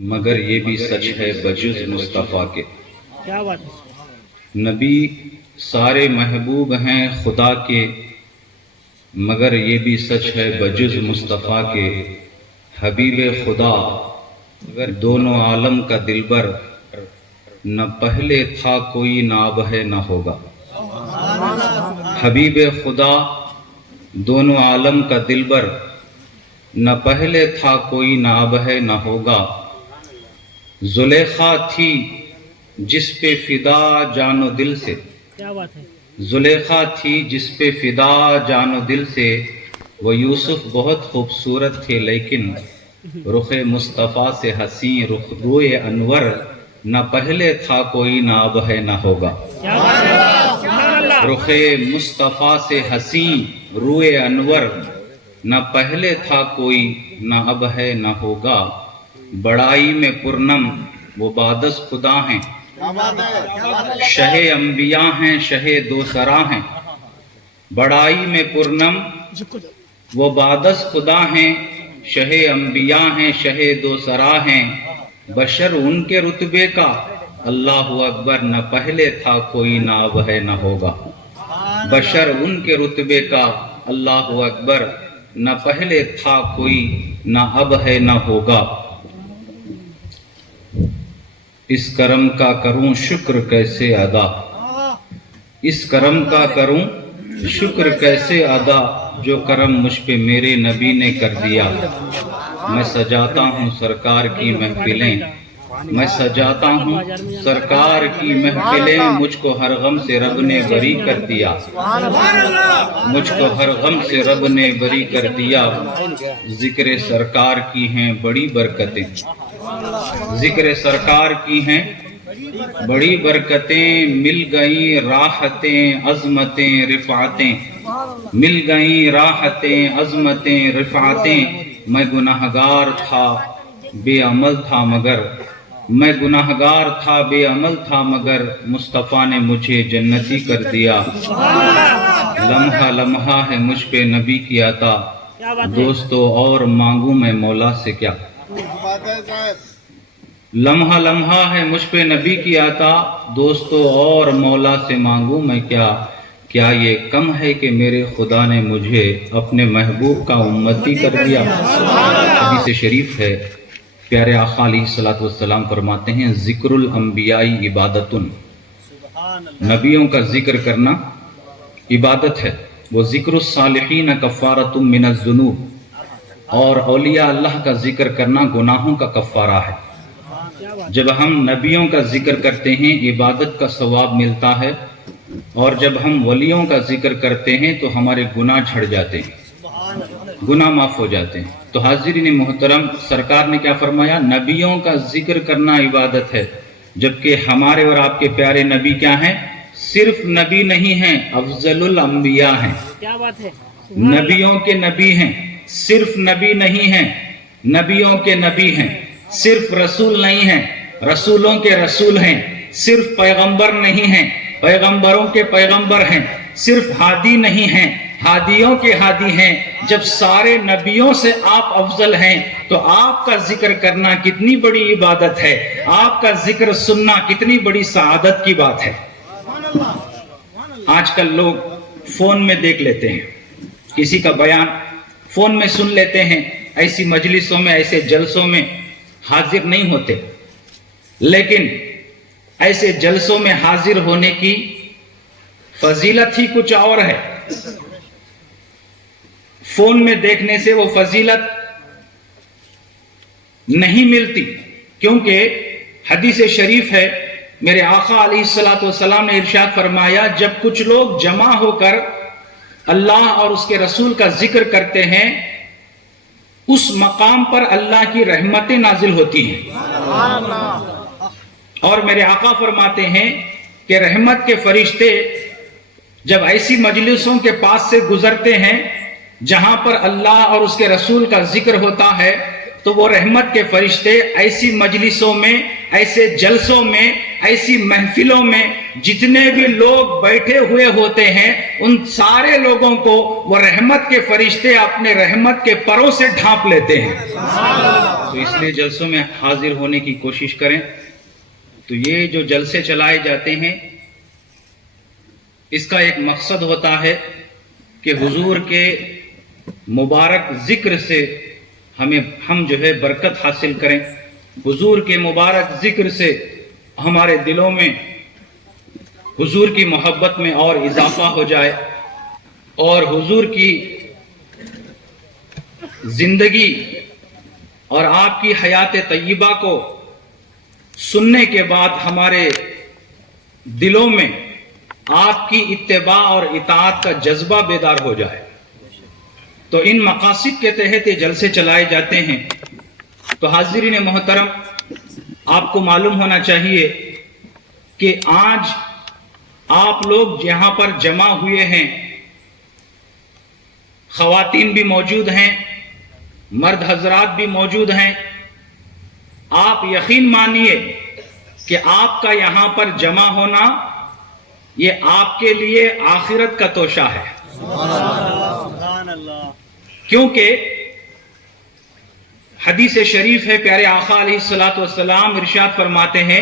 مگر یہ بھی سچ ہے بجز مصطفیٰ کے۔ کیا بات ہے؟ نبی سارے محبوب ہیں خدا کے، مگر یہ بھی سچ ہے بجز مصطفیٰ کے۔ حبیب خدا اگر دونوں عالم کا دلبر، نہ پہلے تھا کوئی نہ اب ہے نہ ہوگا۔ حبیب خدا دونوں عالم کا دلبر، نہ پہلے تھا کوئی نہ اب ہے نہ ہوگا۔ زلیخا تھی جس پہ فدا جان و دل سے، کیا بات ہے؟ زلیخا تھی جس پہ فدا جان و دل سے، وہ یوسف بہت خوبصورت تھے لیکن رخ مصطفیٰ سے حسین رخ روئے انور، نہ پہلے تھا کوئی نہ اب ہے نہ ہوگا۔ کیا بات ہے؟ سبحان اللہ۔ رخ مصطفیٰ سے حسین روئے انور، نہ پہلے تھا کوئی نہ اب ہے نہ ہوگا۔ بڑائی میں پرنم وہ بادس خدا ہیں، شہ انبیاء ہیں شہ دوسرا ہیں۔ بڑائی میں پرنم وہ بادس خدا ہیں، شہ انبیاء ہیں شہ دوسرا ہیں۔ بشر ان کے رتبے کا اللہ اکبر، نہ پہلے تھا کوئی نہ اب ہے نہ ہوگا۔ بشر ان کے رتبے کا اللہ اکبر، نہ پہلے تھا کوئی نہ اب ہے نہ ہوگا۔ اس کرم کا کروں شکر کیسے ادا، اس کرم کا کروں شکر کیسے ادا، جو کرم مجھ پہ میرے نبی نے کر دیا۔ میں سجاتا ہوں سرکار کی محفلیں، میں سجاتا ہوں سرکار کی محفلیں، مجھ کو ہر غم سے رب نے بری کر دیا، مجھ کو ہر غم سے رب نے بری کر دیا۔ ذکر سرکار کی ہیں بڑی برکتیں، ذکر سرکار کی ہیں بڑی برکتیں، مل گئیں راحتیں عظمتیں رفعتیں، مل گئیں راحتیں عظمتیں رفعتیں۔ میں گناہگار تھا بے عمل تھا مگر، میں گناہگار تھا بے عمل تھا مگر، مصطفیٰ نے مجھے جنتی کر دیا۔ لمحہ لمحہ ہے مجھ پہ نبی کی عطا، دوستو اور مانگوں میں مولا سے کیا۔ لمحہ لمحہ ہے مجھ پہ نبی کی عطا، دوستو اور مولا سے مانگوں میں کیا۔ کیا یہ کم ہے کہ میرے خدا نے مجھے اپنے محبوب کا امتی کر دیا۔ حدیث شریف ہے، پیارے آقا علیہ الصلوۃ والسلام فرماتے ہیں، ذکر الانبیاء عبادت، نبیوں کا ذکر کرنا عبادت ہے۔ وہ ذکر الصالحین کفارۃ من الذنوب، اور اولیاء اللہ کا ذکر کرنا گناہوں کا کفارہ ہے۔ جب ہم نبیوں کا ذکر کرتے ہیں عبادت کا ثواب ملتا ہے، اور جب ہم ولیوں کا ذکر کرتے ہیں تو ہمارے گناہ جھڑ جاتے ہیں، گناہ معاف ہو جاتے ہیں۔ تو حاضرین محترم، سرکار نے کیا فرمایا؟ نبیوں کا ذکر کرنا عبادت ہے، جبکہ ہمارے اور آپ کے پیارے نبی کیا ہیں؟ صرف نبی نہیں ہیں، افضل الانبیاء ہیں، کیا بات ہے؟ نبیوں کے نبی ہیں، صرف نبی نہیں ہیں، نبیوں کے نبی ہیں، صرف رسول نہیں ہیں، رسولوں کے رسول ہیں، صرف پیغمبر نہیں ہیں، پیغمبروں کے پیغمبر ہیں، صرف ہادی نہیں ہیں، ہادیوں کے ہادی ہیں۔ جب سارے نبیوں سے آپ افضل ہیں تو آپ کا ذکر کرنا کتنی بڑی عبادت ہے، آپ کا ذکر سننا کتنی بڑی سعادت کی بات ہے۔ آج کل لوگ فون میں دیکھ لیتے ہیں، کسی کا بیان فون میں سن لیتے ہیں، ایسی مجلسوں میں ایسے جلسوں میں حاضر نہیں ہوتے، لیکن ایسے جلسوں میں حاضر ہونے کی فضیلت ہی کچھ اور ہے۔ فون میں دیکھنے سے وہ فضیلت نہیں ملتی، کیونکہ حدیث شریف ہے، میرے آقا علیہ الصلوۃ والسلام نے ارشاد فرمایا، جب کچھ لوگ جمع ہو کر اللہ اور اس کے رسول کا ذکر کرتے ہیں، اس مقام پر اللہ کی رحمتیں نازل ہوتی ہیں، اور میرے آقا فرماتے ہیں کہ رحمت کے فرشتے جب ایسی مجلسوں کے پاس سے گزرتے ہیں جہاں پر اللہ اور اس کے رسول کا ذکر ہوتا ہے، تو وہ رحمت کے فرشتے ایسی مجلسوں میں، ایسے جلسوں میں، ایسی محفلوں میں جتنے بھی لوگ بیٹھے ہوئے ہوتے ہیں ان سارے لوگوں کو وہ رحمت کے فرشتے اپنے رحمت کے پروں سے ڈھانپ لیتے ہیں۔ تو اس لیے جلسوں میں حاضر ہونے کی کوشش کریں۔ تو یہ جو جلسے چلائے جاتے ہیں اس کا ایک مقصد ہوتا ہے کہ حضور کے مبارک ذکر سے ہم جو ہے برکت حاصل کریں، حضور کے مبارک ذکر سے ہمارے دلوں میں حضور کی محبت میں اور اضافہ ہو جائے، اور حضور کی زندگی اور آپ کی حیات طیبہ کو سننے کے بعد ہمارے دلوں میں آپ کی اتباع اور اطاعت کا جذبہ بیدار ہو جائے۔ تو ان مقاصد کے تحت یہ جلسے چلائے جاتے ہیں۔ تو حاضرین محترم، آپ کو معلوم ہونا چاہیے کہ آج آپ لوگ یہاں پر جمع ہوئے ہیں، خواتین بھی موجود ہیں، مرد حضرات بھی موجود ہیں۔ آپ یقین مانیے کہ آپ کا یہاں پر جمع ہونا یہ آپ کے لیے آخرت کا توشہ ہے، کیونکہ حدیث شریف ہے، پیارے آقا علیہ الصلوۃ والسلام ارشاد فرماتے ہیں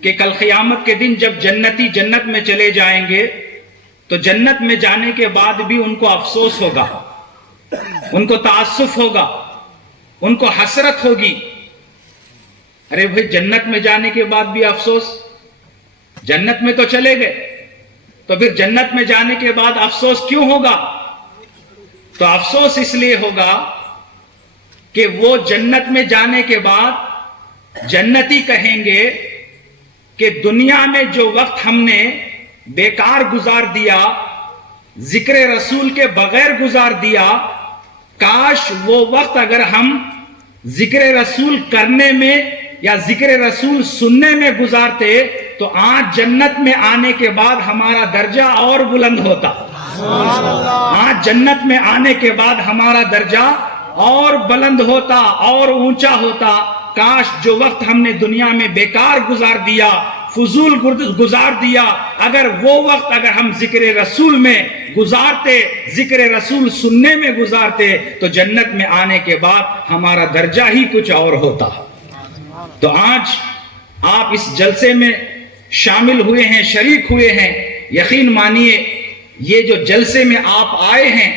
کہ کل قیامت کے دن جب جنتی جنت میں چلے جائیں گے تو جنت میں جانے کے بعد بھی ان کو افسوس ہوگا، ان کو تعسف ہوگا، ان کو حسرت ہوگی۔ ارے بھائی، جنت میں جانے کے بعد بھی افسوس؟ جنت میں تو چلے گئے، تو پھر جنت میں جانے کے بعد افسوس کیوں ہوگا؟ تو افسوس اس لیے ہوگا کہ وہ جنت میں جانے کے بعد جنتی کہیں گے کہ دنیا میں جو وقت ہم نے بیکار گزار دیا، ذکر رسول کے بغیر گزار دیا، کاش وہ وقت اگر ہم ذکر رسول کرنے میں یا ذکر رسول سننے میں گزارتے تو آج جنت میں آنے کے بعد ہمارا درجہ اور بلند ہوتا۔ آج جنت میں آنے کے بعد ہمارا درجہ اور بلند ہوتا اور اونچا ہوتا۔ کاش جو وقت ہم نے دنیا میں بیکار گزار دیا، فضول گزار دیا، اگر وہ وقت اگر ہم ذکر رسول میں گزارتے، ذکر رسول سننے میں گزارتے تو جنت میں آنے کے بعد ہمارا درجہ ہی کچھ اور ہوتا۔ تو آج آپ اس جلسے میں شامل ہوئے ہیں، شریک ہوئے ہیں، یقین مانیے یہ جو جلسے میں آپ آئے ہیں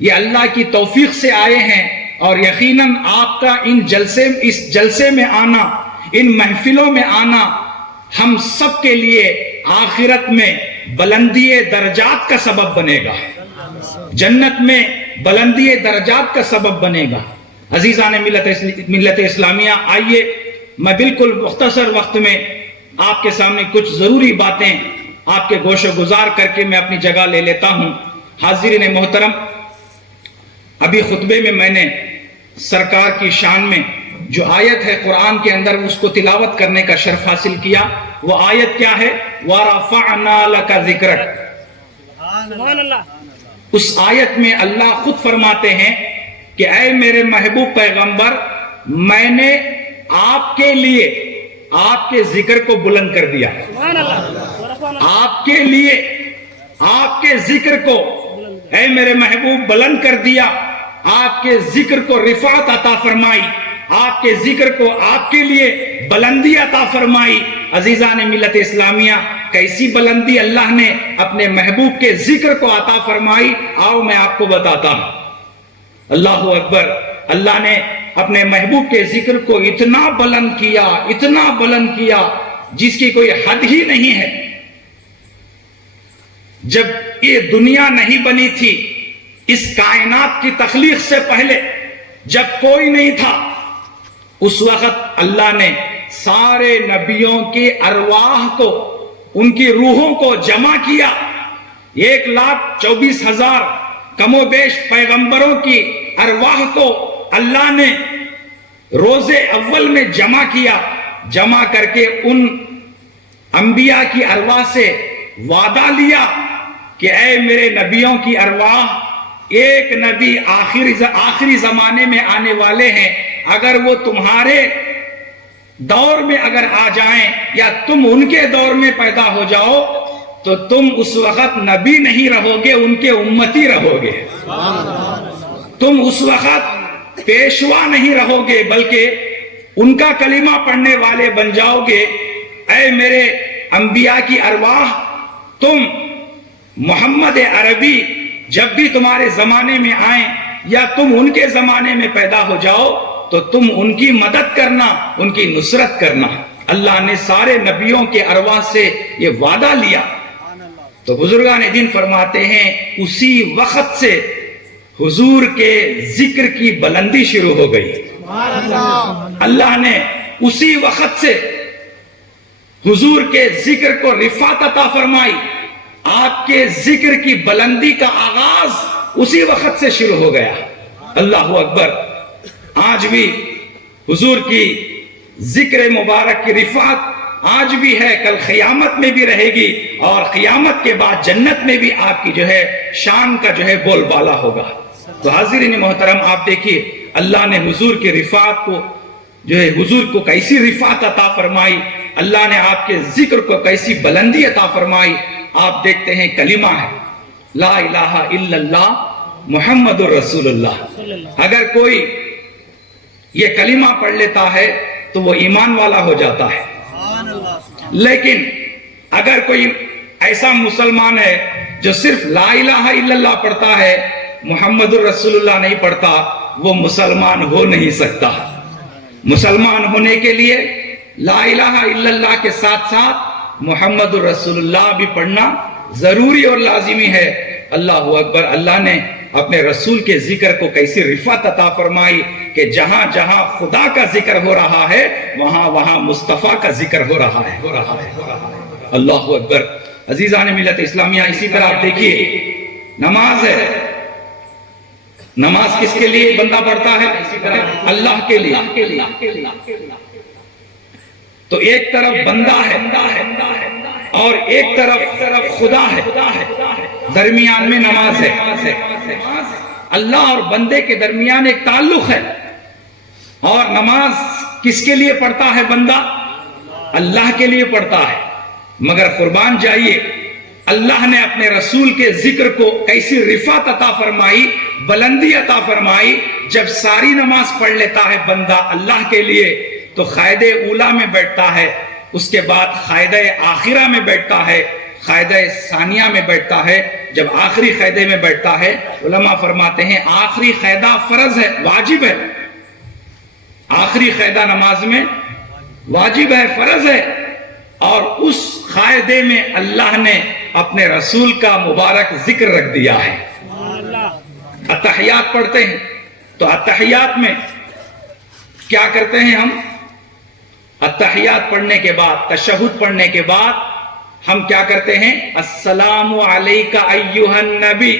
یہ اللہ کی توفیق سے آئے ہیں، اور یقیناً آپ کا اس جلسے میں آنا، ان محفلوں میں آنا ہم سب کے لیے آخرت میں بلندی درجات کا سبب بنے گا، جنت میں بلندی درجات کا سبب بنے گا۔ عزیزان ملت اسلامیہ، آئیے میں بالکل مختصر وقت میں آپ کے سامنے کچھ ضروری باتیں آپ کے گوش و گزار کر کے میں اپنی جگہ لے لیتا ہوں۔ حاضرین محترم، ابھی خطبے میں نے سرکار کی شان میں جو آیت ہے قرآن کے اندر اس کو تلاوت کرنے کا شرف حاصل کیا۔ وہ آیت کیا ہے؟ وَرَفَعْنَا لَكَ ذِكْرَكَ۔ سبحان اللہ۔ اس آیت میں اللہ خود فرماتے ہیں کہ اے میرے محبوب پیغمبر، میں نے آپ کے لیے آپ کے ذکر کو بلند کر دیا، سبحان اللہ۔ آپ کے لیے آپ کے ذکر کو اے میرے محبوب بلند کر دیا، آپ کے ذکر کو رفعت عطا فرمائی، آپ کے ذکر کو آپ کے لیے بلندی عطا فرمائی۔ عزیزان ملت اسلامیہ، کیسی بلندی اللہ نے اپنے محبوب کے ذکر کو عطا فرمائی، آؤ میں آپ کو بتاتا ہوں۔ اللہ اکبر، اللہ نے اپنے محبوب کے ذکر کو اتنا بلند کیا، اتنا بلند کیا جس کی کوئی حد ہی نہیں ہے۔ جب یہ دنیا نہیں بنی تھی، اس کائنات کی تخلیق سے پہلے جب کوئی نہیں تھا، اس وقت اللہ نے سارے نبیوں کی ارواح کو، ان کی روحوں کو جمع کیا۔ 1,24,000 کم و بیش پیغمبروں کی ارواح کو اللہ نے روز اول میں جمع کیا، جمع کر کے ان انبیاء کی ارواح سے وعدہ لیا کہ اے میرے نبیوں کی ارواح، ایک نبی آخری زمانے میں آنے والے ہیں، اگر وہ تمہارے دور میں اگر آ جائیں یا تم ان کے دور میں پیدا ہو جاؤ تو تم اس وقت نبی نہیں رہو گے، ان کے امتی رہو گے۔ تم اس وقت پیشوا نہیں رہو گے بلکہ ان کا کلمہ پڑھنے والے بن جاؤ گے۔ اے میرے انبیاء کی ارواح، تم محمد عربی جب بھی تمہارے زمانے میں آئیں یا تم ان کے زمانے میں پیدا ہو جاؤ تو تم ان کی مدد کرنا، ان کی نصرت کرنا۔ اللہ نے سارے نبیوں کے ارواح سے یہ وعدہ لیا۔ تو بزرگان دین فرماتے ہیں اسی وقت سے حضور کے ذکر کی بلندی شروع ہو گئی۔ اللہ نے اسی وقت سے حضور کے ذکر کو رفعت عطا فرمائی۔ آپ کے ذکر کی بلندی کا آغاز اسی وقت سے شروع ہو گیا۔ اللہ اکبر۔ آج بھی حضور کی ذکر مبارک کی رفعت آج بھی ہے، کل قیامت میں بھی رہے گی، اور قیامت کے بعد جنت میں بھی آپ کی جو ہے شان کا جو ہے بول بالا ہوگا۔ تو حاضرین محترم، آپ دیکھیے اللہ نے حضور کی رفعت کو جو ہے حضور کو کیسی رفعت عطا فرمائی، اللہ نے آپ کے ذکر کو کیسی بلندی عطا فرمائی۔ آپ دیکھتے ہیں کلمہ ہے لا الہ الا اللہ محمد الرسول اللہ۔ اگر کوئی یہ کلمہ پڑھ لیتا ہے تو وہ ایمان والا ہو جاتا ہے، لیکن اگر کوئی ایسا مسلمان ہے جو صرف لا الہ الا اللہ پڑھتا ہے، محمد الرسول اللہ نہیں پڑھتا، وہ مسلمان ہو نہیں سکتا۔ مسلمان ہونے کے لیے لا الہ الا اللہ کے ساتھ ساتھ محمد الرسول اللہ بھی پڑھنا ضروری اور لازمی ہے۔ اللہ اکبر۔ اللہ نے اپنے رسول کے ذکر کو کیسی رفعت عطا فرمائی کہ جہاں جہاں خدا کا ذکر ہو رہا ہے وہاں وہاں مصطفیٰ کا ذکر ہو رہا ہے۔ اللہ اکبر۔ عزیزان ملت اسلامیہ، اسی طرح آپ دیکھیے نماز ہے، نماز کس کے لیے بندہ پڑھتا ہے؟ اللہ کے لیے۔ تو ایک طرف بندہ ہے اور ایک طرف خدا ہے، درمیان میں نماز ہے۔ اللہ اور بندے کے درمیان ایک تعلق ہے، اور نماز کس کے لیے پڑھتا ہے بندہ؟ اللہ کے لیے پڑھتا ہے۔ مگر قربان جائیے اللہ نے اپنے رسول کے ذکر کو کیسی رفعت عطا فرمائی، بلندی عطا فرمائی۔ جب ساری نماز پڑھ لیتا ہے بندہ اللہ کے لیے تو قاعدہ اولا میں بیٹھتا ہے، اس کے بعد قاعدہ آخرہ میں بیٹھتا ہے، قاعدہ ثانیہ میں بیٹھتا ہے۔ جب آخری قاعدے میں بیٹھتا ہے، علماء فرماتے ہیں آخری قاعدہ فرض ہے، واجب ہے۔ آخری قاعدہ نماز میں واجب ہے، فرض ہے، اور اس قاعدے میں اللہ نے اپنے رسول کا مبارک ذکر رکھ دیا ہے۔ اتحیات پڑھتے ہیں تو اتحیات میں کیا کرتے ہیں ہم؟ اتحیات پڑھنے کے بعد، تشہد پڑھنے کے بعد ہم کیا کرتے ہیں؟ السلام علیکہ ایہا النبی،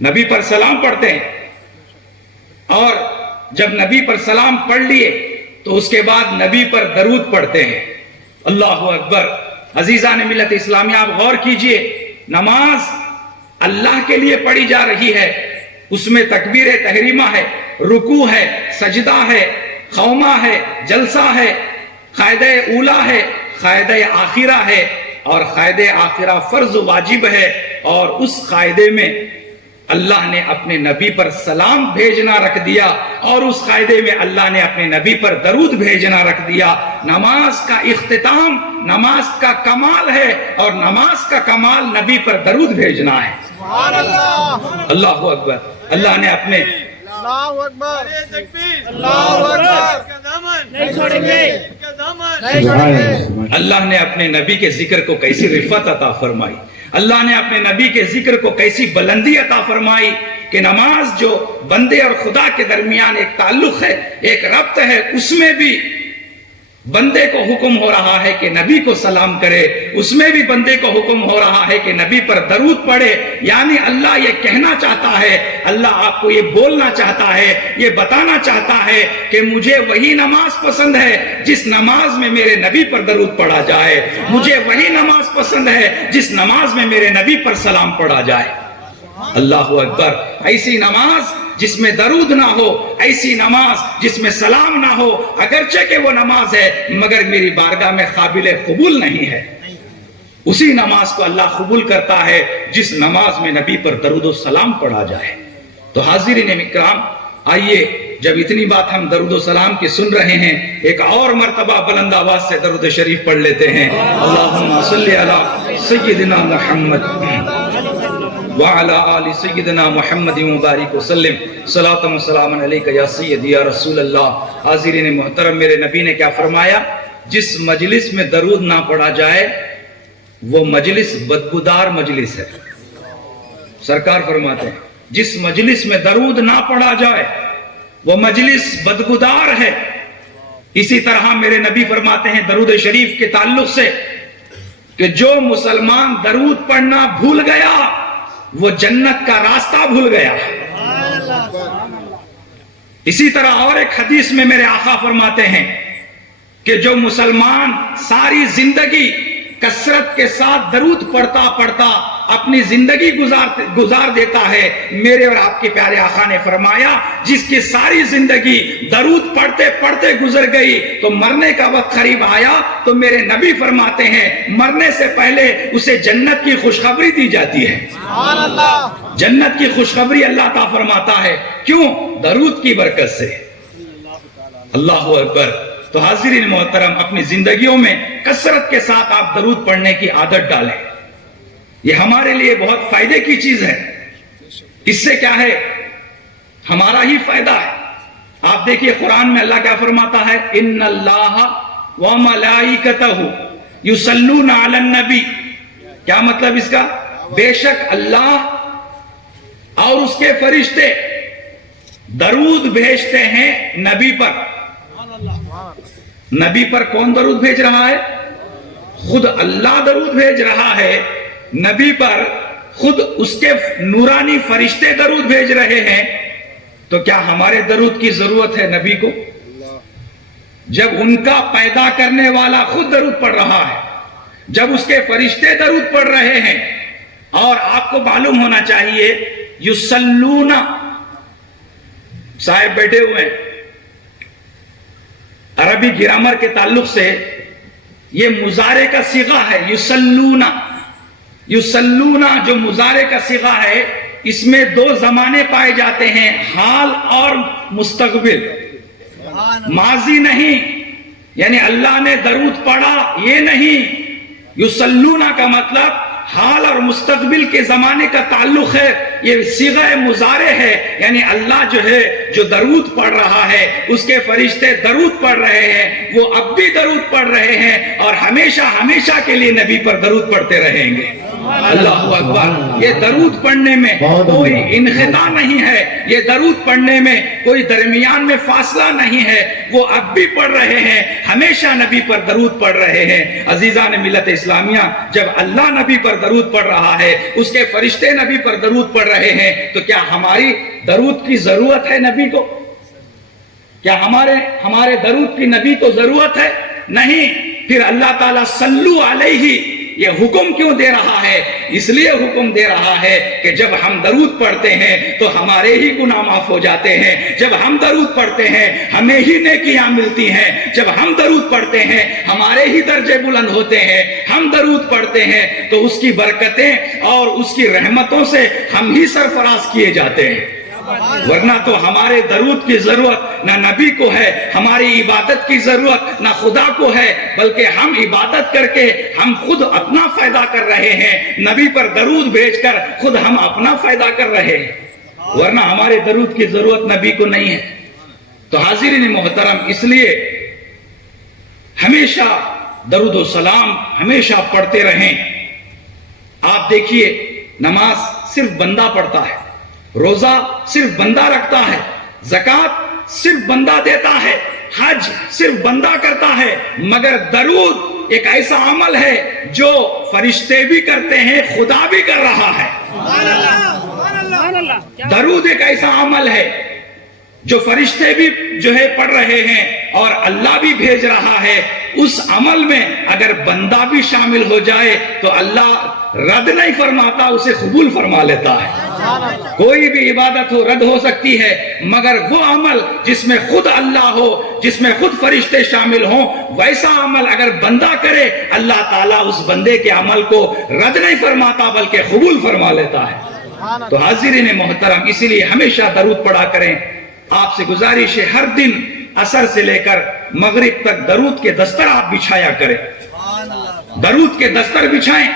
نبی پر سلام پڑھتے ہیں، اور جب نبی پر سلام پڑھ لیے تو اس کے بعد نبی پر درود پڑھتے ہیں۔ اللہ اکبر۔ عزیزان ملت اسلامیہ، آپ غور کیجئے، نماز اللہ کے لیے پڑھی جا رہی ہے، اس میں تکبیر تحریمہ ہے، رکوع ہے، سجدہ ہے، قومہ ہے، جلسہ ہے، قاعدہ اولا ہے، قاعدہ آخرہ ہے، اور قاعدہ آخرہ فرض واجب ہے، اور اس قاعدے میں اللہ نے اپنے نبی پر سلام بھیجنا رکھ دیا، اور اس قاعدے میں اللہ نے اپنے نبی پر درود بھیجنا رکھ دیا۔ نماز کا اختتام نماز کا کمال ہے، اور نماز کا کمال نبی پر درود بھیجنا ہے۔ اللہ اکبر۔ اللہ نے اپنے اللہ نے اپنے نبی کے ذکر کو کیسی رفعت عطا فرمائی، اللہ نے اپنے نبی کے ذکر کو کیسی بلندی عطا فرمائی کہ نماز جو بندے اور خدا کے درمیان ایک تعلق ہے، ایک ربط ہے، اس میں بھی بندے کو حکم ہو رہا ہے کہ نبی کو سلام کرے، اس میں بھی بندے کو حکم ہو رہا ہے کہ نبی پر درود پڑھے۔ یعنی اللہ یہ کہنا چاہتا ہے، اللہ آپ کو یہ بولنا چاہتا ہے، یہ بتانا چاہتا ہے کہ مجھے وہی نماز پسند ہے جس نماز میں میرے نبی پر درود پڑھا جائے، مجھے وہی نماز پسند ہے جس نماز میں میرے نبی پر سلام پڑھا جائے۔ اللہ اکبر۔ ایسی نماز جس میں درود نہ ہو، ایسی نماز جس میں سلام نہ ہو، اگرچہ کہ وہ نماز ہے مگر میری بارگاہ میں قابل قبول نہیں ہے، اسی نماز کو اللہ قبول کرتا ہے جس نماز میں نبی پر درود و سلام پڑھا جائے۔ تو حاضرین اکرام، آئیے جب اتنی بات ہم درود و سلام کی سن رہے ہیں، ایک اور مرتبہ بلند آواز سے درود شریف پڑھ لیتے ہیں۔ اللہم صلی علی سیدنا محمد وعلی آل سیدنا محمد مبارک وسلم، صلاۃ و سلام علیک یا سیدی یا رسول اللہ۔ حاضرین محترم، میرے نبی نے کیا فرمایا؟ جس مجلس میں درود نہ پڑھا جائے وہ مجلس بدبودار مجلس ہے۔ سرکار فرماتے ہیں جس مجلس میں درود نہ پڑھا جائے وہ مجلس بدبودار ہے۔ اسی طرح میرے نبی فرماتے ہیں درود شریف کے تعلق سے کہ جو مسلمان درود پڑھنا بھول گیا وہ جنت کا راستہ بھول گیا۔ اسی طرح اور ایک حدیث میں میرے آقا فرماتے ہیں کہ جو مسلمان ساری زندگی کثرت کے ساتھ درود پڑھتا پڑھتا اپنی زندگی گزار دیتا ہے، میرے اور آپ کے پیارے آقا نے فرمایا جس کی ساری زندگی درود پڑھتے پڑھتے گزر گئی تو مرنے کا وقت قریب آیا تو میرے نبی فرماتے ہیں مرنے سے پہلے اسے جنت کی خوشخبری دی جاتی ہے۔ جنت کی خوشخبری اللہ تعالیٰ فرماتا ہے، کیوں؟ درود کی برکت سے۔ اللہ اکبر۔ تو حاضرین محترم، اپنی زندگیوں میں کثرت کے ساتھ آپ درود پڑھنے کی عادت ڈالیں، یہ ہمارے لیے بہت فائدے کی چیز ہے۔ اس سے کیا ہے؟ ہمارا ہی فائدہ ہے۔ آپ دیکھیے قرآن میں اللہ کیا فرماتا ہے؟ ان اللہ وملائکتہ یصلون علی النبی۔ کیا مطلب اس کا؟ بے شک اللہ اور اس کے فرشتے درود بھیجتے ہیں نبی پر۔ نبی پر کون درود بھیج رہا ہے؟ خود اللہ درود بھیج رہا ہے نبی پر، خود اس کے نورانی فرشتے درود بھیج رہے ہیں۔ تو کیا ہمارے درود کی ضرورت ہے نبی کو؟ جب ان کا پیدا کرنے والا خود درود پڑھ رہا ہے، جب اس کے فرشتے درود پڑھ رہے ہیں، اور آپ کو معلوم ہونا چاہیے یصلون، صاحب بیٹھے ہوئے ہیں، عربی گرامر کے تعلق سے یہ مضارع کا صیغہ ہے یصلون۔ یصلون جو مضارع کا صیغہ ہے اس میں دو زمانے پائے جاتے ہیں، حال اور مستقبل، ماضی نہیں، یعنی اللہ نے درود پڑھا یہ نہیں۔ یصلون کا مطلب حال اور مستقبل کے زمانے کا تعلق ہے، یہ صیغہ مضارع ہے، یعنی اللہ جو ہے جو درود پڑھ رہا ہے، اس کے فرشتے درود پڑھ رہے ہیں، وہ اب بھی درود پڑھ رہے ہیں اور ہمیشہ ہمیشہ کے لیے نبی پر درود پڑھتے رہیں گے۔ اللہ اکبر۔ یہ درود پڑھنے میں کوئی انقطاع نہیں ہے، یہ درود پڑھنے میں کوئی درمیان میں فاصلہ نہیں ہے، وہ اب بھی پڑھ رہے ہیں، ہمیشہ نبی پر درود پڑھ رہے ہیں۔ عزیزان ملت اسلامیہ، جب اللہ نبی پر درود پڑھ رہا ہے، اس کے فرشتے نبی پر درود پڑھ رہے ہیں، تو کیا ہماری درود کی ضرورت ہے نبی کو؟ کیا ہمارے درود کی نبی کو ضرورت ہے؟ نہیں۔ پھر اللہ تعالیٰ صلو علیہ یہ حکم کیوں دے رہا ہے؟ اس لیے حکم دے رہا ہے کہ جب ہم درود پڑھتے ہیں تو ہمارے ہی گناہ معاف ہو جاتے ہیں، جب ہم درود پڑھتے ہیں ہمیں ہی نیکیاں ملتی ہیں، جب ہم درود پڑھتے ہیں ہمارے ہی درجے بلند ہوتے ہیں، ہم درود پڑھتے ہیں تو اس کی برکتیں اور اس کی رحمتوں سے ہم ہی سرفراز کیے جاتے ہیں۔ ورنہ تو ہمارے درود کی ضرورت نہ نبی کو ہے، ہماری عبادت کی ضرورت نہ خدا کو ہے، بلکہ ہم عبادت کر کے ہم خود اپنا فائدہ کر رہے ہیں، نبی پر درود بھیج کر خود ہم اپنا فائدہ کر رہے ہیں، ورنہ ہمارے درود کی ضرورت نبی کو نہیں ہے۔ تو حاضرین محترم، اس لیے ہمیشہ درود و سلام ہمیشہ پڑھتے رہیں۔ آپ دیکھیے نماز صرف بندہ پڑھتا ہے، روزہ صرف بندہ رکھتا ہے، زکوٰۃ صرف بندہ دیتا ہے، حج صرف بندہ کرتا ہے، مگر درود ایک ایسا عمل ہے جو فرشتے بھی کرتے ہیں، خدا بھی کر رہا ہے۔ درود ایک ایسا عمل ہے جو فرشتے بھی جو ہے پڑھ رہے ہیں اور اللہ بھی بھیج رہا ہے۔ اس عمل میں اگر بندہ بھی شامل ہو جائے تو اللہ رد نہیں فرماتا، اسے قبول فرما لیتا ہے۔ کوئی بھی عبادت ہو رد ہو سکتی ہے، مگر وہ عمل جس میں خود اللہ ہو، جس میں خود فرشتے شامل ہوں، ویسا عمل اگر بندہ کرے، اللہ تعالیٰ اس بندے کے عمل کو رد نہیں فرماتا بلکہ قبول فرما لیتا ہے۔ تو حاضرین محترم، اسی لیے ہمیشہ درود پڑھا کریں۔ آپ سے گزارش ہے ہر دن عصر سے لے کر مغرب تک درود کے دستر آپ بچھایا کریں، درود کے دستر بچھائیں۔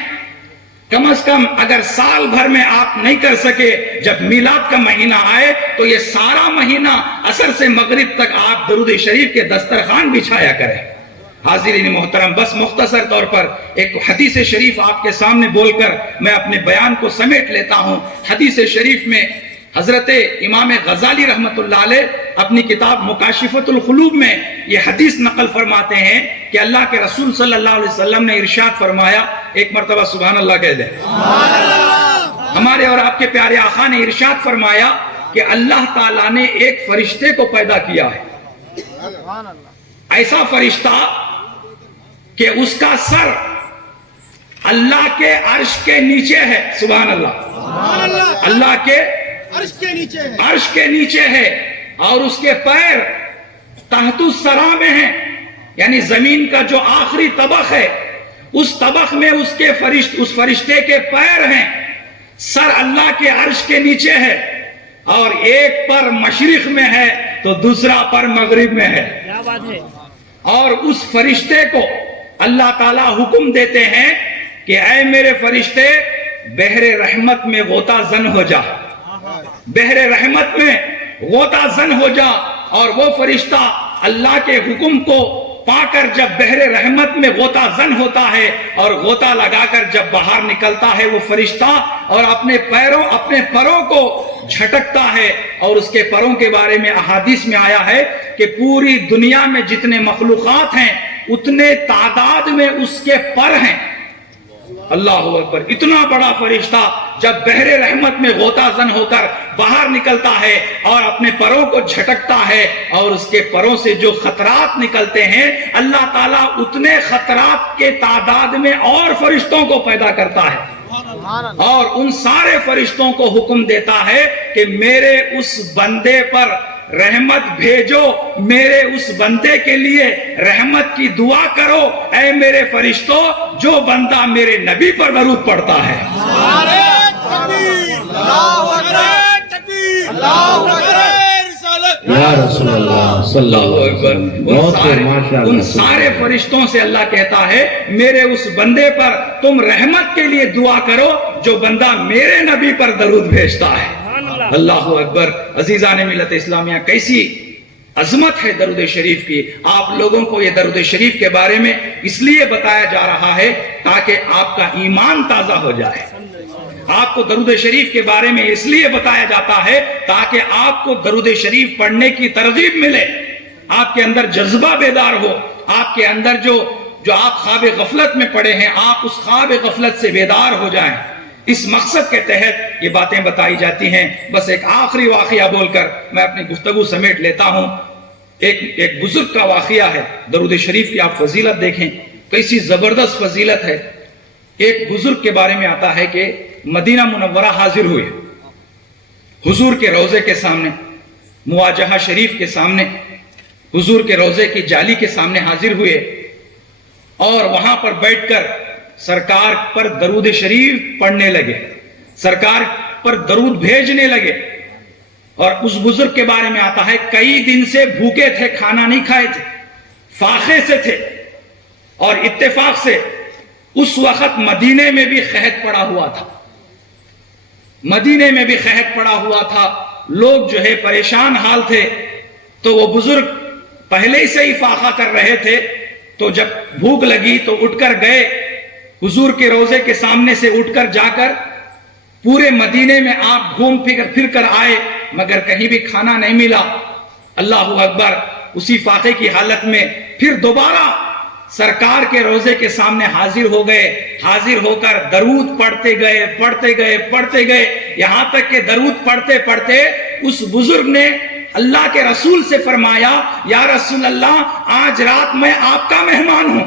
کم از کم اگر سال بھر میں آپ نہیں کر سکے، جب میلاد کا مہینہ آئے تو یہ سارا مہینہ عصر سے مغرب تک آپ درود شریف کے دسترخوان بچھایا کریں۔ حاضرین محترم، بس مختصر طور پر ایک حدیث شریف آپ کے سامنے بول کر میں اپنے بیان کو سمیٹ لیتا ہوں۔ حدیث شریف میں حضرت امام غزالی رحمت اللہ علیہ اپنی کتاب مکاشفۃ القلوب میں یہ حدیث نقل فرماتے ہیں کہ اللہ کے رسول صلی اللہ علیہ وسلم نے ارشاد فرمایا، ایک مرتبہ سبحان اللہ کہہ دیں۔ ہمارے اور آپ کے پیارے آقا نے ارشاد فرمایا کہ اللہ تعالیٰ نے ایک فرشتے کو پیدا کیا ہے، ایسا فرشتہ کہ اس کا سر اللہ کے عرش کے نیچے ہے۔ سبحان اللہ، اللہ کے عرش کے نیچے ہے، اور اس کے پیر تحت الثری میں ہیں، یعنی زمین کا جو آخری طبق ہے اس طبق میں اس فرشتے کے پیر ہیں۔ سر اللہ کے عرش کے نیچے ہے، اور ایک پر مشرق میں ہے تو دوسرا پر مغرب میں ہے۔ کیا بات ہے؟ اور اس فرشتے کو اللہ تعالیٰ حکم دیتے ہیں کہ اے میرے فرشتے، بحر رحمت میں غوطہ زن ہو جا، بحر رحمت میں غوطہ زن ہو جا۔ اور وہ فرشتہ اللہ کے حکم کو پا کر جب بحر رحمت میں غوطہ زن ہوتا ہے اور غوطہ لگا کر جب باہر نکلتا ہے وہ فرشتہ، اور اپنے پروں کو جھٹکتا ہے، اور اس کے پروں کے بارے میں احادیث میں آیا ہے کہ پوری دنیا میں جتنے مخلوقات ہیں اتنے تعداد میں اس کے پر ہیں۔ اللہ اکبر! اتنا بڑا فرشتہ جب بحر رحمت میں غوطہ زن ہو کر باہر نکلتا ہے اور اپنے پروں کو جھٹکتا ہے، اور اس کے پروں سے جو خطرات نکلتے ہیں، اللہ تعالیٰ اتنے خطرات کے تعداد میں اور فرشتوں کو پیدا کرتا ہے، اور ان سارے فرشتوں کو حکم دیتا ہے کہ میرے اس بندے پر رحمت بھیجو، میرے اس بندے کے لیے رحمت کی دعا کرو۔ اے میرے فرشتوں، جو بندہ میرے نبی پر درود پڑھتا ہے، یا رسول اللہ صلی اللہ علیہ وسلم، بہت ماشاءاللہ، ان سارے فرشتوں سے اللہ کہتا ہے میرے اس بندے پر تم رحمت کے لیے دعا کرو جو بندہ میرے نبی پر درود بھیجتا ہے۔ اللہ اکبر! عزیزان ملت اسلامیہ، کیسی عظمت ہے درود شریف کی۔ آپ لوگوں کو یہ درود شریف کے بارے میں اس لیے بتایا جا رہا ہے تاکہ آپ کا ایمان تازہ ہو جائے۔ آپ کو درود شریف کے بارے میں اس لیے بتایا جاتا ہے تاکہ آپ کو درود شریف پڑھنے کی ترغیب ملے، آپ کے اندر جذبہ بیدار ہو، آپ کے اندر جو آپ خواب غفلت میں پڑے ہیں، آپ اس خواب غفلت سے بیدار ہو جائیں۔ اس مقصد کے تحت یہ باتیں بتائی جاتی ہیں۔ بس ایک آخری واقعہ بول کر میں اپنی گفتگو سمیٹ لیتا ہوں۔ ایک بزرگ کا واقعہ ہے، درود شریف کی آپ فضیلت دیکھیں، کیسی زبردست فضیلت ہے۔ ایک بزرگ کے بارے میں آتا ہے کہ مدینہ منورہ حاضر ہوئے، حضور کے روضے کے سامنے، مواجہہ شریف کے سامنے، حضور کے روضے کی جالی کے سامنے حاضر ہوئے، اور وہاں پر بیٹھ کر سرکار پر درود شریف پڑھنے لگے، سرکار پر درود بھیجنے لگے۔ اور اس بزرگ کے بارے میں آتا ہے کئی دن سے بھوکے تھے، کھانا نہیں کھائے تھے، فاقے سے تھے، اور اتفاق سے اس وقت مدینے میں بھی قحط پڑا ہوا تھا، مدینے میں بھی قحط پڑا ہوا تھا، لوگ جو ہے پریشان حال تھے۔ تو وہ بزرگ پہلے سے ہی فاقہ کر رہے تھے، تو جب بھوک لگی تو اٹھ کر گئے حضور کے روضے کے سامنے سے، اٹھ کر جا کر پورے مدینے میں آپ گھوم پھر کر آئے، مگر کہیں بھی کھانا نہیں ملا۔ اللہ اکبر! اسی فاقے کی حالت میں پھر دوبارہ سرکار کے روضے کے سامنے حاضر ہو گئے، حاضر ہو کر درود پڑھتے گئے، یہاں تک کہ درود پڑھتے پڑھتے اس بزرگ نے اللہ کے رسول سے فرمایا، یا رسول اللہ، آج رات میں آپ کا مہمان ہوں،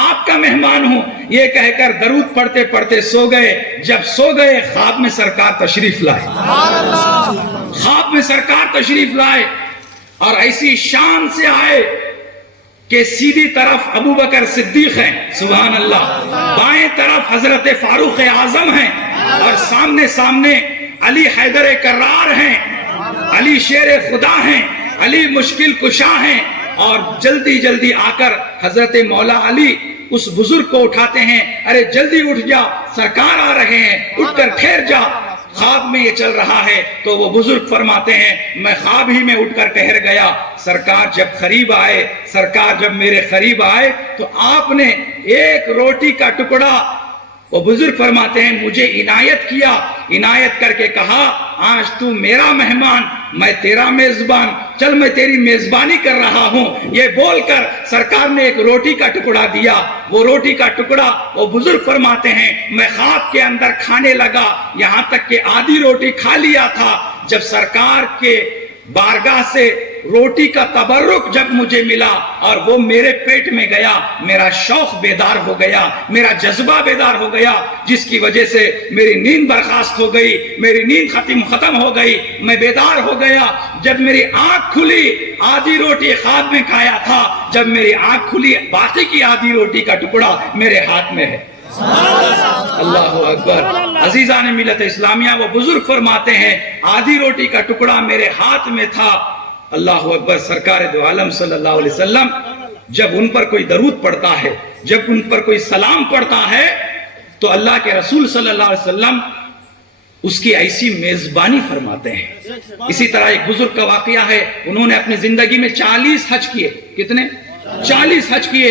آپ کا مہمان ہوں، یہ کہہ کر درود پڑھتے پڑھتے سو گئے۔ جب سو گئے خواب میں سرکار تشریف لائے، خواب میں سرکار تشریف لائے اور ایسی شان سے آئے کہ سیدھی طرف ابو بکر صدیق ہیں، سبحان اللہ، بائیں طرف حضرت فاروق اعظم ہیں، اور سامنے علی حیدر کرار ہیں، علی شیر خدا ہیں، علی مشکل کشا ہیں، اور جلدی جلدی آ کر حضرت مولا علی اس بزرگ کو اٹھاتے ہیں، ارے جلدی اٹھ جا، سرکار آ رہے ہیں، اٹھ کر ٹھہر جا۔ خواب میں یہ چل رہا ہے تو وہ بزرگ فرماتے ہیں میں خواب ہی میں اٹھ کر ٹھہر گیا، سرکار جب قریب آئے، سرکار جب میرے قریب آئے تو آپ نے ایک روٹی کا ٹکڑا، وہ بزرگ فرماتے ہیں مجھے عنایت کیا، عنایت کر کے کہا آج تو میرا مہمان، میں تیرا میزبان، چل میں تیری میزبانی کر رہا ہوں۔ یہ بول کر سرکار نے ایک روٹی کا ٹکڑا دیا، وہ روٹی کا ٹکڑا وہ بزرگ فرماتے ہیں میں خواب کے اندر کھانے لگا، یہاں تک کہ آدھی روٹی کھا لیا تھا۔ جب سرکار کے بارگاہ سے روٹی کا تبرک جب مجھے ملا اور وہ میرے پیٹ میں گیا، میرا شوق بیدار ہو گیا، میرا جذبہ بیدار ہو گیا، جس کی وجہ سے میری نیند برخاست ہو گئی، میری نیند ختم ہو گئی، میں بیدار ہو گیا۔ جب میری آنکھ کھلی، آدھی روٹی خواب میں کھایا تھا، جب میری آنکھ کھلی باقی کی آدھی روٹی کا ٹکڑا میرے ہاتھ میں ہے۔ اللہ اکبر۔ عزیزان ملت اسلامیہ، وہ بزرگ فرماتے ہیں آدھی روٹی کا ٹکڑا میرے ہاتھ میں تھا۔ اللہ اکبر۔ سرکار دو عالم صلی اللہ علیہ وسلم جب ان پر کوئی درود پڑھتا ہے، جب ان پر کوئی سلام پڑھتا ہے تو اللہ کے رسول صلی اللہ علیہ وسلم اس کی ایسی میزبانی فرماتے ہیں۔ اسی طرح ایک بزرگ کا واقعہ ہے، انہوں نے اپنی زندگی میں 40 حج کیے۔ کتنے؟ 40 حج کیے،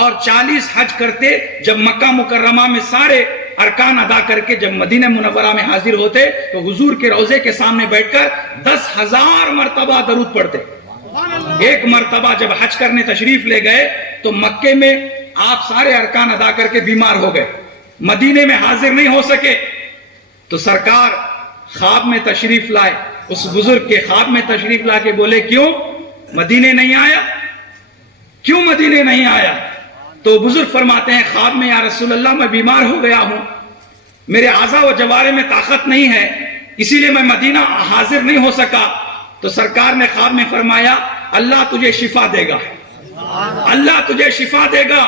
اور 40 حج کرتے جب مکہ مکرمہ میں سارے ارکان ادا کر کے جب مدینہ منورہ میں حاضر ہوتے تو حضور کے روضے کے سامنے بیٹھ کر 10,000 مرتبہ درود پڑھتے۔ ایک مرتبہ جب حج کرنے تشریف لے گئے تو مکے میں آپ سارے ارکان ادا کر کے بیمار ہو گئے، مدینے میں حاضر نہیں ہو سکے، تو سرکار خواب میں تشریف لائے، اس بزرگ کے خواب میں تشریف لا کے بولے کیوں مدینے نہیں آیا، کیوں مدینے نہیں آیا؟ تو بزرگ فرماتے ہیں خواب میں یا رسول اللہ میں بیمار ہو گیا ہوں، میرے اعضاء و جوارے میں طاقت نہیں ہے، اسی لیے میں مدینہ حاضر نہیں ہو سکا۔ تو سرکار نے خواب میں فرمایا اللہ تجھے شفا دے گا، اللہ تجھے شفا دے گا۔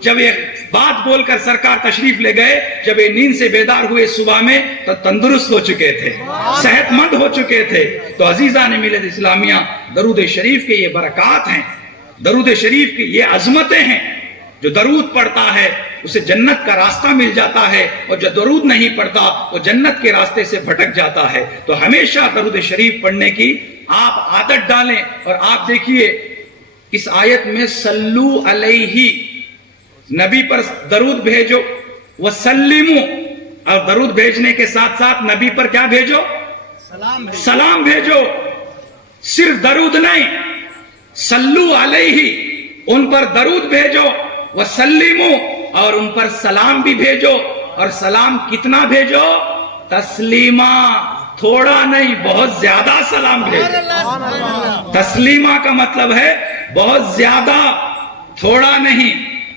جب یہ بات بول کر سرکار تشریف لے گئے، جب یہ نیند سے بیدار ہوئے صبح میں تو تندرست ہو چکے تھے، صحت مند ہو چکے تھے۔ تو عزیزان ملت اسلامیہ، درود شریف کے یہ برکات ہیں، درود شریف کی یہ عظمتیں ہیں۔ جو درود پڑھتا ہے اسے جنت کا راستہ مل جاتا ہے، اور جو درود نہیں پڑھتا وہ جنت کے راستے سے بھٹک جاتا ہے۔ تو ہمیشہ درود شریف پڑھنے کی آپ عادت ڈالیں، اور آپ دیکھیے اس آیت میں صلو علیہ، نبی پر درود بھیجو، وسلمو، اور درود بھیجنے کے ساتھ ساتھ نبی پر کیا بھیجو؟ سلام بھیجو۔ صرف درود نہیں، صلو علیہ، ان پر درود بھیجو، وسلمو، اور ان پر سلام بھی بھیجو۔ اور سلام کتنا بھیجو؟ تسلیمہ، تھوڑا نہیں بہت زیادہ سلام بھیجو۔ تسلیمہ کا مطلب ہے بہت زیادہ، تھوڑا نہیں۔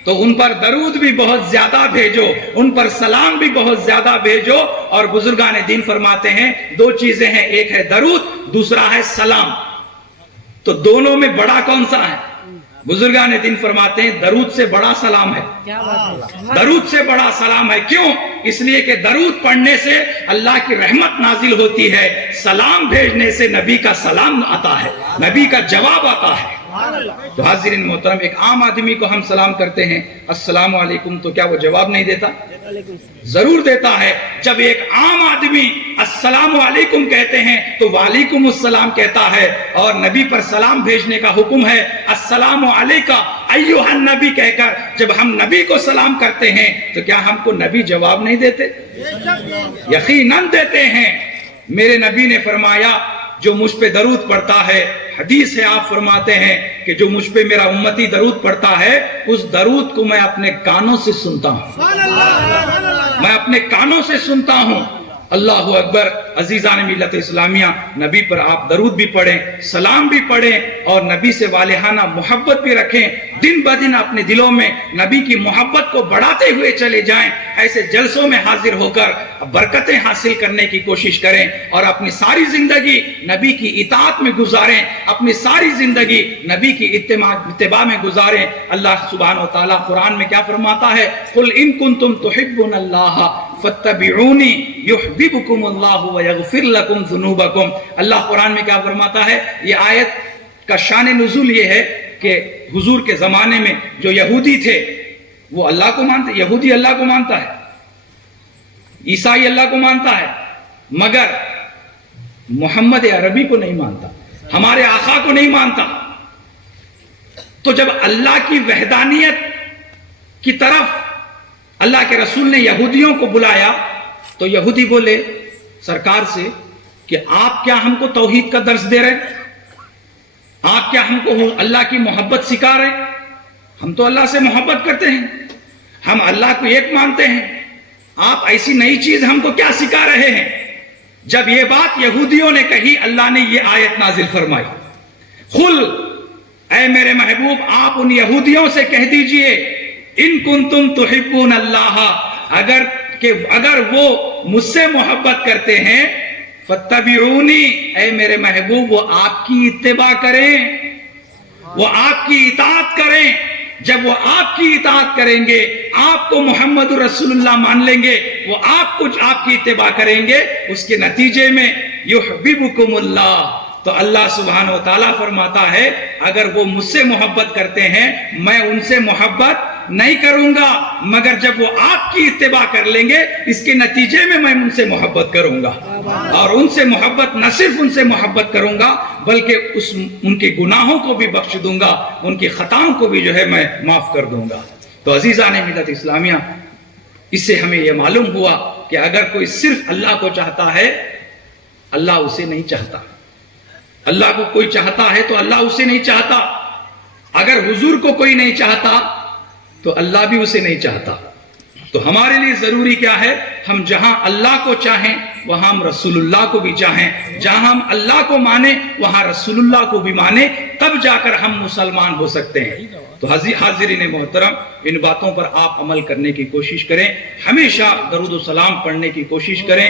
تو ان پر درود بھی بہت زیادہ بھیجو، ان پر سلام بھی بہت زیادہ بھیجو۔ اور بزرگان دین فرماتے ہیں دو چیزیں ہیں، ایک ہے درود، دوسرا ہے سلام۔ تو دونوں میں بڑا کون سا ہے؟ بزرگان دین فرماتے ہیں درود سے بڑا سلام ہے، درود سے بڑا سلام ہے۔ کیوں؟ اس لیے کہ درود پڑھنے سے اللہ کی رحمت نازل ہوتی ہے، سلام بھیجنے سے نبی کا سلام آتا ہے، نبی کا جواب آتا ہے۔ تو حاضرین محترم، ایک عام آدمی کو ہم سلام کرتے ہیں السلام علیکم، تو کیا وہ جواب نہیں دیتا؟ ضرور دیتا ہے۔ جب ایک عام آدمی السلام علیکم کہتے ہیں تو وعلیکم السلام کہتا ہے، اور نبی پر سلام بھیجنے کا حکم ہے السلام علیکہ ایھا النبی کہہ کر جب ہم نبی کو سلام کرتے ہیں تو کیا ہم کو نبی جواب نہیں دیتے؟ یقیناً دیتے ہیں۔ میرے نبی نے فرمایا جو مجھ پہ درود پڑھتا ہے، حدیث ہے آپ فرماتے ہیں کہ جو مجھ پہ میرا امتی درود پڑھتا ہے اس درود کو میں اپنے کانوں سے سنتا ہوں، میں اپنے کانوں سے سنتا ہوں۔ اللہ اکبر۔ عزیزان ملت اسلامیہ، نبی پر آپ درود بھی پڑھیں، سلام بھی پڑھیں اور نبی سے والہانہ محبت بھی رکھیں. دن بدن اپنے دلوں میں نبی کی محبت کو بڑھاتے ہوئے چلے جائیں. ایسے جلسوں میں حاضر ہو کر برکتیں حاصل کرنے کی کوشش کریں اور اپنی ساری زندگی نبی کی اطاعت میں گزاریں، اپنی ساری زندگی نبی کی اتباع میں گزاریں. اللہ سبحانہ و تعالیٰ قرآن میں کیا فرماتا ہے؟ قُلْ إِن كُنتُمْ تُحِبُّونَ اللَّهَ فَاتَّبِعُونِي يُحْبِبْكُمُ اللَّهُ وَيَغْفِرْ لَكُمْ ذُنُوبَكُمْ. اللہ قرآن میں کیا فرماتا ہے؟ یہ آیت کا شان نزول یہ ہے کہ حضور کے زمانے میں جو یہودی تھے وہ اللہ کو مانتے، یہودی اللہ کو مانتا ہے، عیسائی اللہ کو مانتا ہے، مگر محمد عربی کو نہیں مانتا، ہمارے آقا کو نہیں مانتا. تو جب اللہ کی وحدانیت کی طرف اللہ کے رسول نے یہودیوں کو بلایا تو یہودی بولے سرکار سے کہ آپ کیا ہم کو توحید کا درس دے رہے ہیں؟ آپ کیا ہم کو اللہ کی محبت سکھا رہے ہیں؟ ہم تو اللہ سے محبت کرتے ہیں، ہم اللہ کو ایک مانتے ہیں، آپ ایسی نئی چیز ہم کو کیا سکھا رہے ہیں؟ جب یہ بات یہودیوں نے کہی، اللہ نے یہ آیت نازل فرمائی، قل اے میرے محبوب آپ ان یہودیوں سے کہہ دیجئے ان کنتم تحبون اللہ، اگر وہ مجھ سے محبت کرتے ہیں، فاتبعونی اے میرے محبوب وہ آپ کی اتباع کریں، وہ آپ کی اطاعت کریں. جب وہ آپ کی اطاعت کریں گے، آپ کو محمد رسول اللہ مان لیں گے، وہ آپ کی اتباع کریں گے، اس کے نتیجے میں یحببکم اللہ. تو اللہ سبحانہ و تعالیٰ فرماتا ہے اگر وہ مجھ سے محبت کرتے ہیں میں ان سے محبت نہیں کروں گا، مگر جب وہ آپ کی اتباع کر لیں گے اس کے نتیجے میں ان سے محبت کروں گا. اور ان سے محبت نہ صرف ان سے محبت کروں گا بلکہ ان کے گناہوں کو بھی بخش دوں گا، ان کی خطاؤں کو بھی جو ہے میں معاف کر دوں گا. تو عزیزان ملت اسلامیہ، اس سے ہمیں یہ معلوم ہوا کہ اگر کوئی صرف اللہ کو چاہتا ہے اللہ اسے نہیں چاہتا. اللہ کو کوئی چاہتا ہے تو اللہ اسے نہیں چاہتا. اگر حضور کو کوئی نہیں چاہتا تو اللہ بھی اسے نہیں چاہتا. تو ہمارے لیے ضروری کیا ہے؟ ہم جہاں اللہ کو چاہیں وہاں ہم رسول اللہ کو بھی چاہیں، جہاں ہم اللہ کو مانیں وہاں رسول اللہ کو بھی مانیں، تب جا کر ہم مسلمان ہو سکتے ہیں. تو حاضرین محترم، ان باتوں پر آپ عمل کرنے کی کوشش کریں، ہمیشہ درود و سلام پڑھنے کی کوشش کریں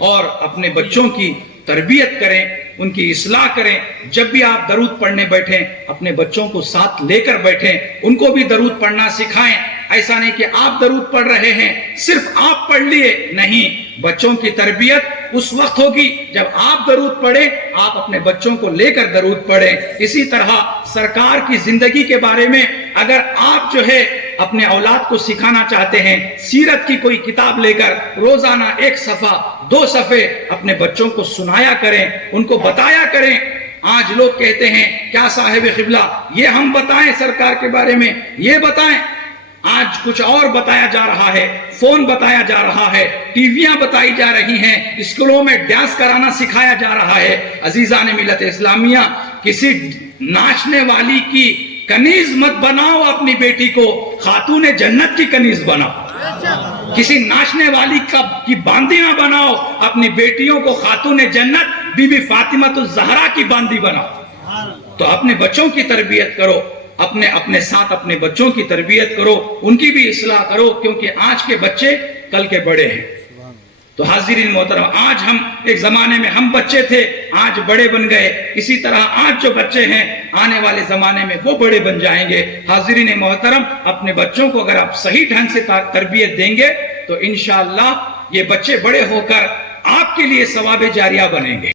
اور اپنے بچوں کی تربیت کریں، ان کی اصلاح کریں. جب بھی آپ درود پڑھنے بیٹھیں اپنے بچوں کو ساتھ لے کر بیٹھیں، ان کو بھی درود پڑھنا سکھائیں. ایسا نہیں کہ آپ درود پڑھ رہے ہیں صرف آپ پڑھ لیے، نہیں، بچوں کی تربیت اس وقت ہوگی جب آپ درود پڑھیں، آپ اپنے بچوں کو لے کر درود پڑھیں. اسی طرح سرکار کی زندگی کے بارے میں اگر آپ جو ہے اپنے اولاد کو سکھانا چاہتے ہیں، سیرت کی کوئی کتاب لے کر روزانہ 1 صفحہ 2 صفحے اپنے بچوں کو سنایا کریں، ان کو بتایا کریں. آج لوگ کہتے ہیں کیا صاحب قبلہ یہ ہم بتائیں سرکار کے بارے میں، یہ بتائیں. آج کچھ اور بتایا جا رہا ہے، فون بتایا جا رہا ہے، ٹی ویاں بتائی جا رہی ہیں، اسکولوں میں ڈانس کرانا سکھایا جا رہا ہے. عزیزان ملت اسلامیہ، کسی ناچنے والی کی کنیز مت بناؤ اپنی بیٹی کو، خاتون جنت کی کنیز بناؤ. کسی ناچنے والی کی باندی نہ بناؤ اپنی بیٹیوں کو، خاتون جنت بی بی فاطمہ الزہرا کی باندی بناؤ. تو اپنے بچوں کی تربیت کرو، اپنے ساتھ اپنے بچوں کی تربیت کرو، ان کی بھی اصلاح کرو، کیونکہ آج کے بچے کل کے بڑے ہیں. تو حاضرین محترم، آج ہم ایک زمانے میں ہم بچے تھے، آج بڑے بن گئے، اسی طرح آج جو بچے ہیں آنے والے زمانے میں وہ بڑے بن جائیں گے. حاضرین محترم، اپنے بچوں کو اگر آپ صحیح ڈھنگ سے تربیت دیں گے تو انشاءاللہ یہ بچے بڑے ہو کر آپ کے لیے ثواب جاریہ بنیں گے.